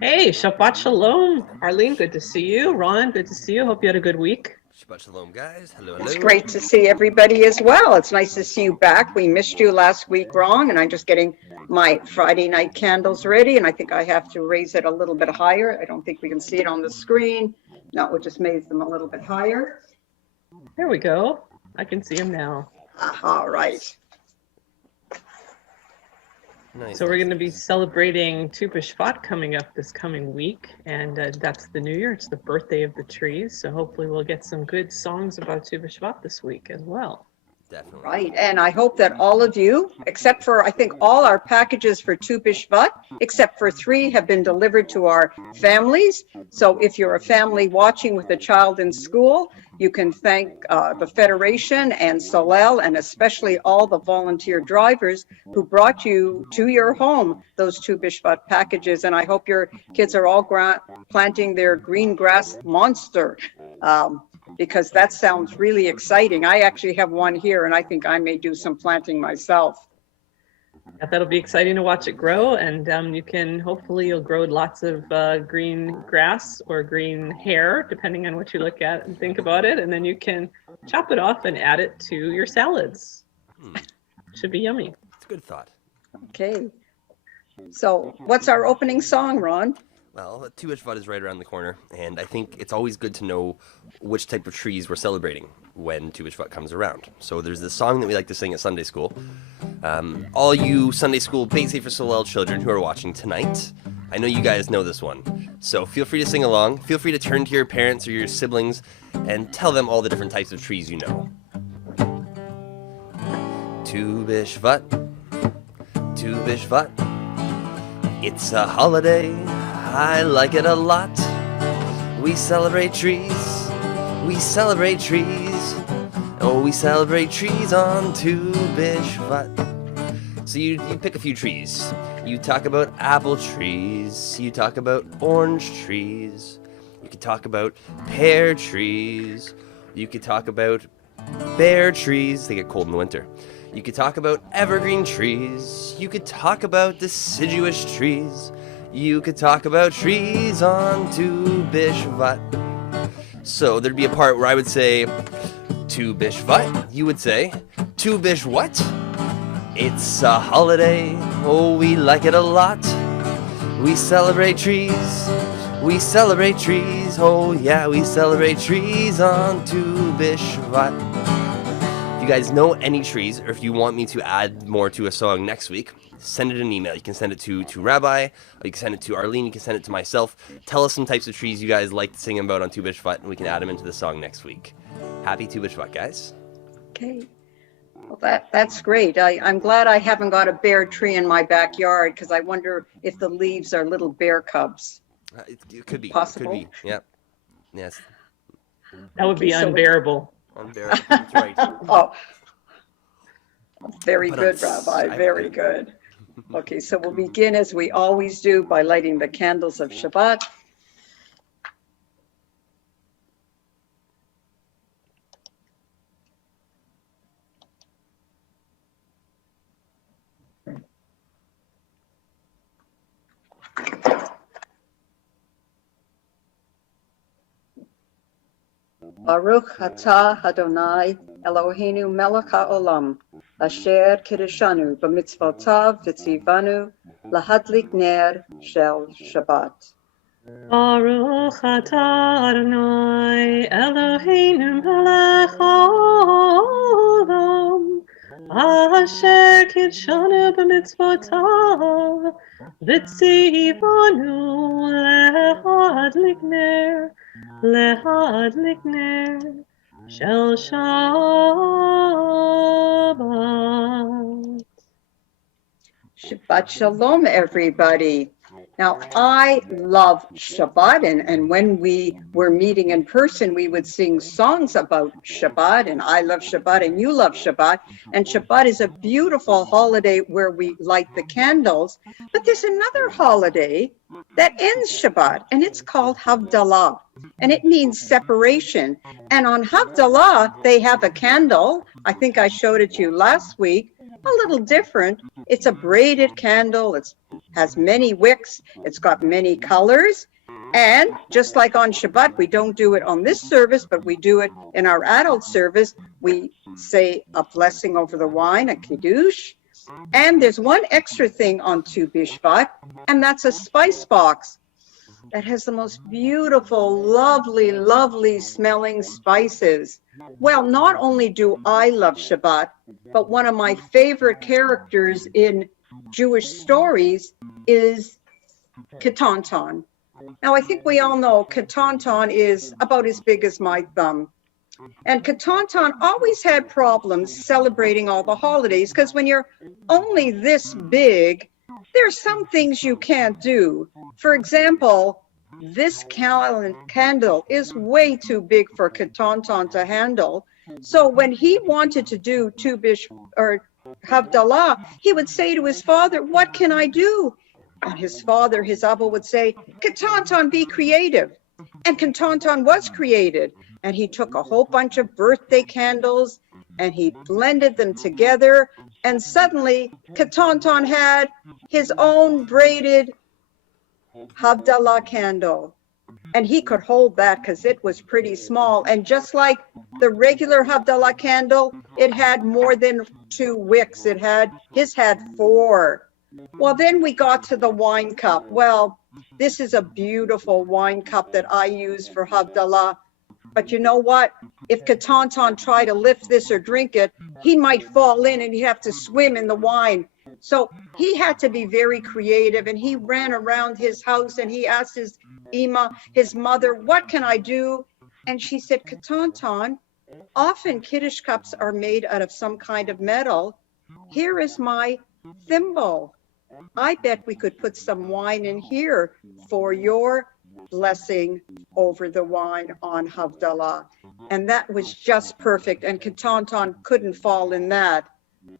Hey, Shabbat Shalom. Arlene, good to see you. Ron, good to see you. Hope you had a good week. Shabbat Shalom, guys. Hello, It's hello. great to see everybody as well. It's nice to see you back. We missed you last week, Ron, and I'm just getting my Friday night candles ready, and I think I have to raise it a little bit higher. I don't think we can see it on the screen. No, we just made them a little bit higher. There we go. I can see him now. All right. Nice. So we're going to be celebrating Tu B'Shvat coming up this coming week, and that's the New Year. It's the birthday of the trees, so hopefully we'll get some good songs about Tu B'Shvat this week as well. Definitely. Right, and I hope that all of you, except for, I think all our packages for Tu B'Shvat, except for 3, have been delivered to our families. So if you're a family watching with a child in school, you can thank the Federation and Solel, and especially all the volunteer drivers who brought you to your home those Tu B'Shvat packages. And I hope your kids are all planting their green grass monster. Because that sounds really exciting. I actually have one here, and I think I may do some planting myself. Yeah, that'll be exciting to watch it grow, and you can, hopefully you'll grow lots of green grass or green hair, depending on what you look at and think about it, and then you can chop it off and add it to your salads. Should be yummy. It's a good thought. Okay. So what's our opening song, Ron? Well, Tu B'Shvat is right around the corner, and I think it's always good to know which type of trees we're celebrating when Tu B'Shvat comes around. So there's this song that we like to sing at Sunday school. All you Sunday school Beit Sefer Solel children who are watching tonight, I know you guys know this one. So feel free to sing along. Feel free to turn to your parents or your siblings and tell them all the different types of trees you know. Tu B'Shvat, Tu B'Shvat, it's a holiday. I like it a lot. We celebrate trees. We celebrate trees. Oh, we celebrate trees on Tu B'Shvat. So you pick a few trees. You talk about apple trees. You talk about orange trees. You could talk about pear trees. You could talk about bear trees. They get cold in the winter. You could talk about evergreen trees. You could talk about deciduous trees. You could talk about trees on Tu B'Shvat. So there'd be a part where I would say Tu B'Shvat. You would say Tu B'Sh what? It's a holiday. Oh, we like it a lot. We celebrate trees. We celebrate trees. Oh yeah, we celebrate trees on Tu B'Shvat. If you guys know any trees, or if you want me to add more to a song next week, send it an email. You can send it to Rabbi, or you can send it to Arlene, you can send it to myself. Tell us some types of trees you guys like to sing about on Tu B'Shvat, and we can add them into the song next week. Happy Tu B'Shvat, guys. Okay. Well, that's great. I'm glad I haven't got a bear tree in my backyard, because I wonder if the leaves are little bear cubs. It could be. Possible. Could be. Yep. Yes. That would be unbearable. Unbearable. That's right. Oh, very But good, Rabbi. Very good. Okay, so we'll begin as we always do by lighting the candles of Shabbat. Baruch atah Adonai Eloheinu melech haolam asher kiddushanu b'mitzvotav v'tzivanu lahadlik ner shel Shabbat. Baruch atah Adonai Eloheinu melech haolam asher kiddushanu b'mitzvotav v'tzivanu lehadlik ner shel Shabbat. Shabbat Shalom, everybody. Now, I love Shabbat, and when we were meeting in person, we would sing songs about Shabbat, and I love Shabbat, and you love Shabbat. And Shabbat is a beautiful holiday where we light the candles. But there's another holiday that ends Shabbat, and it's called Havdalah, and it means separation. And on Havdalah, they have a candle. I think I showed it to you last week. A little different. It's a braided candle. It's has many wicks. It's got many colors. And just like on Shabbat, we don't do it on this service, but we do it in our adult service. We say a blessing over the wine, a kiddush. And there's one extra thing on Tu B'Shvat, and that's a spice box that has the most beautiful, lovely, lovely smelling spices. Well, not only do I love Shabbat, but one of my favorite characters in Jewish stories is Ketanton. Now, I think we all know Ketanton is about as big as my thumb. And Ketanton always had problems celebrating all the holidays, because when you're only this big, there's some things you can't do. For example, this candle is way too big for Ketanton to handle. So when he wanted to do Tu B'Shvat or Havdalah, he would say to his father, "What can I do?" And his father, his Abba, would say, "Ketanton, be creative." And Ketanton was created. And he took a whole bunch of birthday candles and he blended them together. And suddenly, Ketanton had his own braided Havdalah candle. And he could hold that because it was pretty small. And just like the regular Havdalah candle, it had more than 2 wicks. His had 4. Well, then we got to the wine cup. Well, this is a beautiful wine cup that I use for Havdalah. But you know what? If Ketanton tried to lift this or drink it, he might fall in and he'd have to swim in the wine. So he had to be very creative, and he ran around his house and he asked his Ima, his mother, "What can I do?" And she said, "Ketanton, often Kiddush cups are made out of some kind of metal. Here is my thimble. I bet we could put some wine in here for your blessing over the wine on Havdalah." And that was just perfect. And Ketanton couldn't fall in that.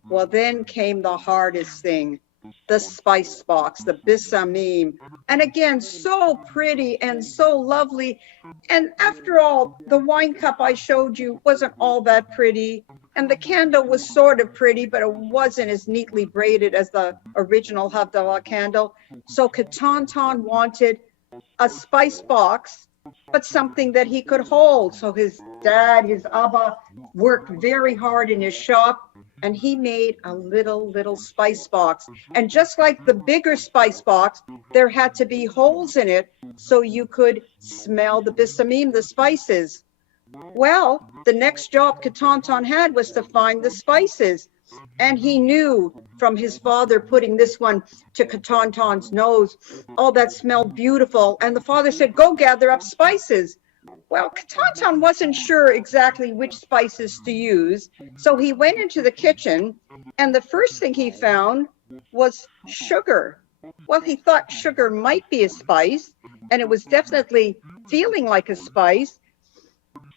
Well, then came the hardest thing, the spice box, the bisamim. And again, so pretty and so lovely. And after all, the wine cup I showed you wasn't all that pretty. And the candle was sort of pretty, but it wasn't as neatly braided as the original Havdalah candle. So Ketanton wanted a spice box, but something that he could hold. So his dad, his Abba, worked very hard in his shop, and he made a little spice box. And just like the bigger spice box, there had to be holes in it so you could smell the bisamim, the spices. Well, the next job Ketanton had was to find the spices. And he knew from his father putting this one to Ketanton's nose, oh, that smelled beautiful. And the father said, "Go gather up spices." Well, Ketanton wasn't sure exactly which spices to use. So he went into the kitchen, and the first thing he found was sugar. Well, he thought sugar might be a spice, and it was definitely feeling like a spice,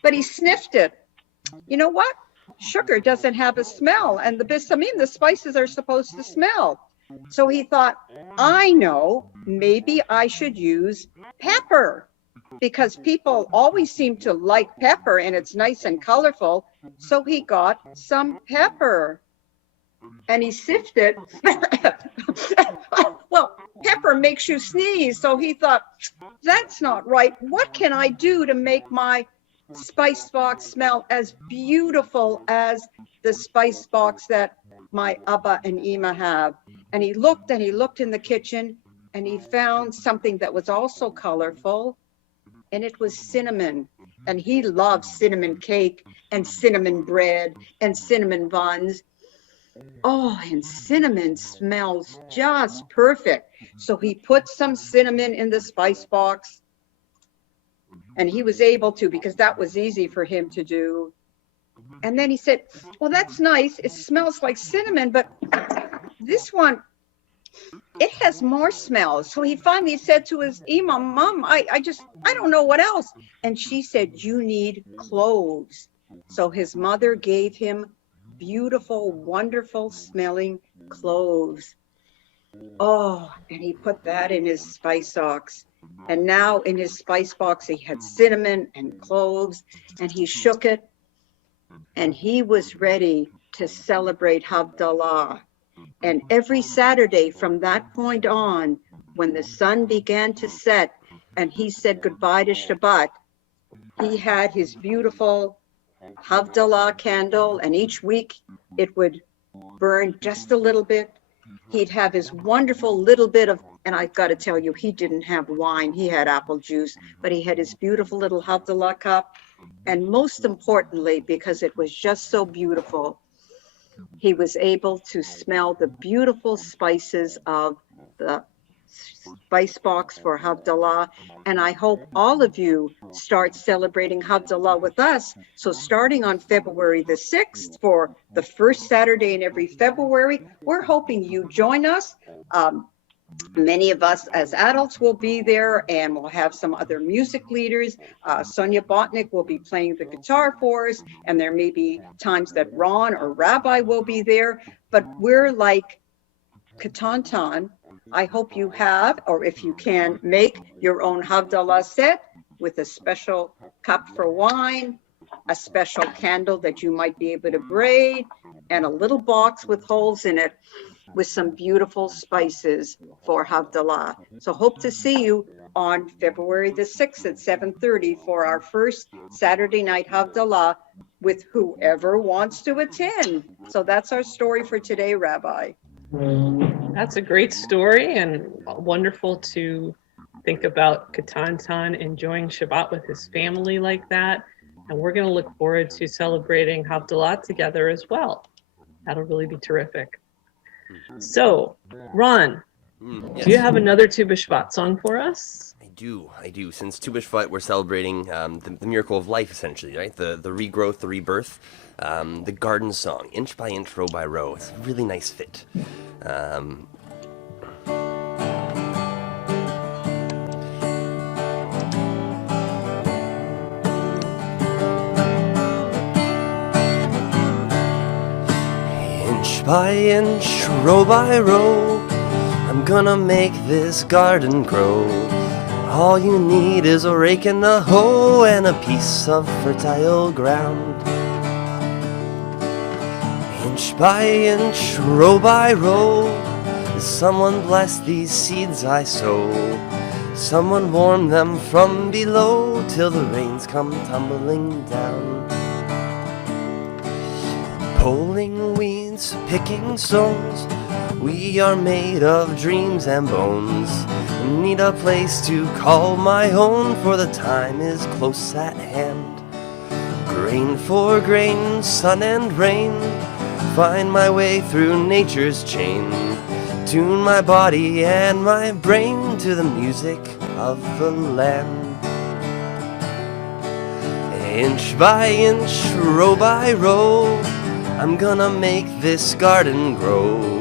but he sniffed it. You know what? Sugar doesn't have a smell, and the bisamim, the spices, are supposed to smell. So he thought, I know, maybe I should use pepper, because people always seem to like pepper and it's nice and colorful. So he got some pepper and he sifted. Well, pepper makes you sneeze. So he thought, that's not right. What can I do to make my spice box smell as beautiful as the spice box that my Abba and Ima have? And he looked in the kitchen, and he found something that was also colorful, and it was cinnamon. And he loved cinnamon cake and cinnamon bread and cinnamon buns. Oh, and cinnamon smells just perfect. So he put some cinnamon in the spice box, and he was able to, because that was easy for him to do. And then he said, well, that's nice. It smells like cinnamon, but this one, it has more smells. So he finally said to his Ima, Mom, I don't know what else. And she said, you need cloves. So his mother gave him beautiful, wonderful smelling cloves. Oh, and he put that in his spice box. And now in his spice box, he had cinnamon and cloves, and he shook it. And he was ready to celebrate Havdalah. And every Saturday from that point on, when the sun began to set and he said goodbye to Shabbat, he had his beautiful Havdalah candle, and each week it would burn just a little bit. He'd have his wonderful little bit of, and I've got to tell you, he didn't have wine, he had apple juice, but he had his beautiful little Havdalah cup. And most importantly, because it was just so beautiful, he was able to smell the beautiful spices of the spice box for Havdalah. And I hope all of you start celebrating Havdalah with us. So starting on February the 6th, for the first Saturday in every February, we're hoping you join us. Many of us as adults will be there, and we'll have some other music leaders. Sonia Botnick will be playing the guitar for us, and there may be times that Ron or Rabbi will be there. But we're like Katantan. I hope you have, or if you can, make your own Havdalah set with a special cup for wine, a special candle that you might be able to braid, and a little box with holes in it with some beautiful spices for Havdalah. So hope to see you on February the 6th at 7:30 for our first Saturday night Havdalah with whoever wants to attend. So that's our story for today, Rabbi. That's a great story, and wonderful to think about Katantan enjoying Shabbat with his family like that. And we're going to look forward to celebrating Havdalah together as well. That'll really be terrific. So, Ron, Yes. do you have another Tu B'Shvat song for us? I do. Since Tu B'Shvat, we're celebrating the miracle of life, essentially, right? The regrowth, the rebirth, the garden song, inch by inch, row by row. It's a really nice fit. Inch by inch, row by row, I'm gonna make this garden grow. All you need is a rake and a hoe and a piece of fertile ground. Inch by inch, row by row, someone bless these seeds I sow. Someone warm them from below till the rains come tumbling down. Pulling weeds, picking stones, we are made of dreams and bones. Need a place to call my own, for the time is close at hand. Grain for grain, sun and rain, find my way through nature's chain. Tune my body and my brain to the music of the land. Inch by inch, row by row, I'm gonna make this garden grow.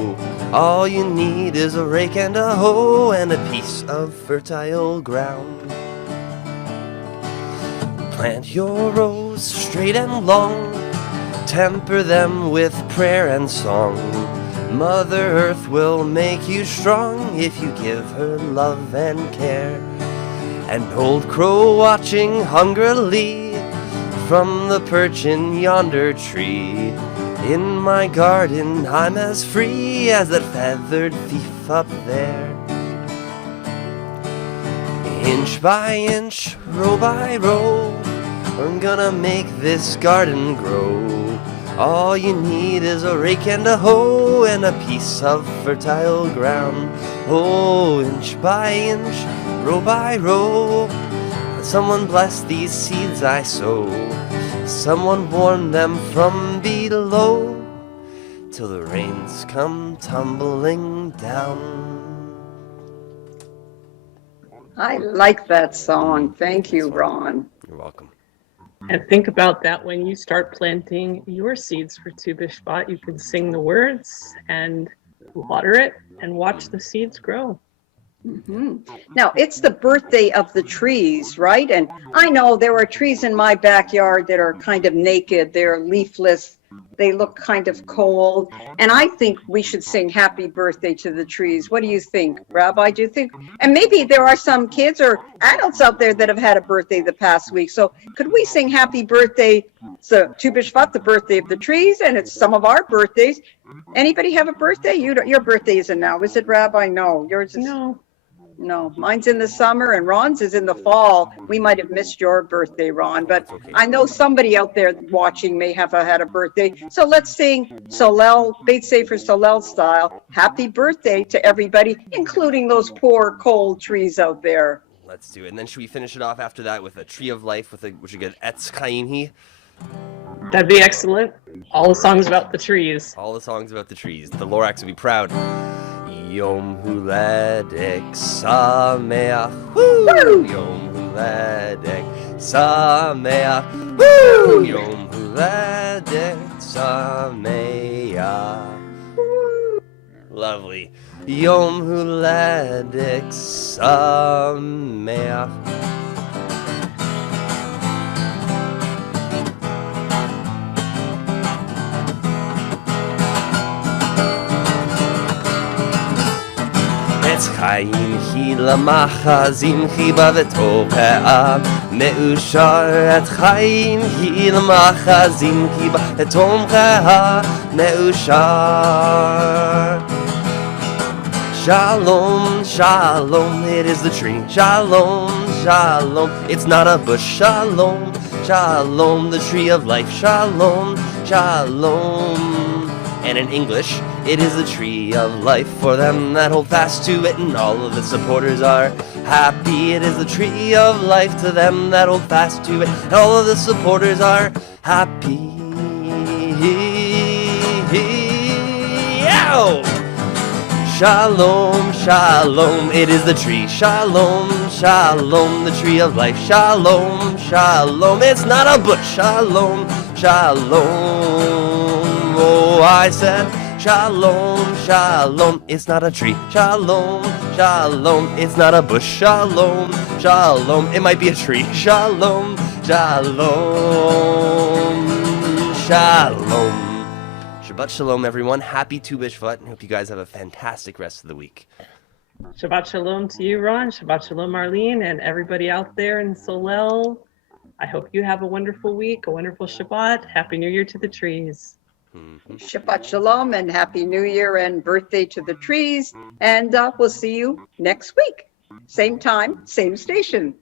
All you need is a rake and a hoe and a piece of fertile ground. Plant your rows straight and long, temper them with prayer and song. Mother Earth will make you strong if you give her love and care. And old crow watching hungrily from the perch in yonder tree. In my garden I'm as free as that feathered thief up there. Inch by inch, row by row, I'm gonna make this garden grow. All you need is a rake and a hoe and a piece of fertile ground. Oh, inch by inch, row by row, someone bless these seeds I sow. Someone warm them from below till the rains come tumbling down. I like that song. Thank you, Ron. You're welcome. And think about that when you start planting your seeds for Tu B'Shvat. You can sing the words and water it and watch the seeds grow. Mm-hmm. Now, it's the birthday of the trees, right? And I know there are trees in my backyard that are kind of naked. They're leafless. They look kind of cold. And I think we should sing happy birthday to the trees. What do you think, Rabbi? Do you think? And maybe there are some kids or adults out there that have had a birthday the past week. So could we sing happy birthday to Tu B'Shvat, the birthday of the trees? And it's some of our birthdays. Anybody have a birthday? Your birthday isn't now, is it, Rabbi? No, yours is. No, mine's in the summer and Ron's is in the fall. We might have missed your birthday, Ron, but I know somebody out there watching may have had a birthday. So let's sing Solel, Beit Sefer Solel style, happy birthday to everybody, including those poor cold trees out there. Let's do it. And then should we finish it off after that with a tree of life, which would get Etz Chaim Hi? That'd be excellent. All the songs about the trees. All the songs about the trees. The Lorax would be proud. Yom Huledek Sameach. Woo! Yom Huledek Sameach. Woo! Yom Huledek Sameach. Lovely. Yom Huledek Sameach. Chaim hi lamacha zimchi ba v'tovea me'ushar et chaim hi lamacha zimchi ba v'tovea me'ushar. Shalom, shalom, it is the tree. Shalom, shalom, it's not a bush. Shalom, shalom, the tree of life. Shalom, shalom. And in English, it is the tree of life for them that hold fast to it, and all of its supporters are happy. It is the tree of life to them that hold fast to it, and all of the supporters are happy. Ow! Shalom, shalom, it is the tree. Shalom, shalom, the tree of life. Shalom, shalom, it's not a bush. Shalom, shalom. Oh, I said, shalom, shalom, it's not a tree. Shalom, shalom, it's not a bush. Shalom, shalom, it might be a tree. Shalom, shalom, shalom. Shabbat shalom, everyone. Happy Tu B'Shvat, and hope you guys have a fantastic rest of the week. Shabbat shalom to you, Ron. Shabbat shalom, Marlene, and everybody out there in Solel. I hope you have a wonderful week, a wonderful Shabbat. Happy New Year to the trees. Shabbat shalom and happy New Year and birthday to the trees. And we'll see you next week. Same time, same station.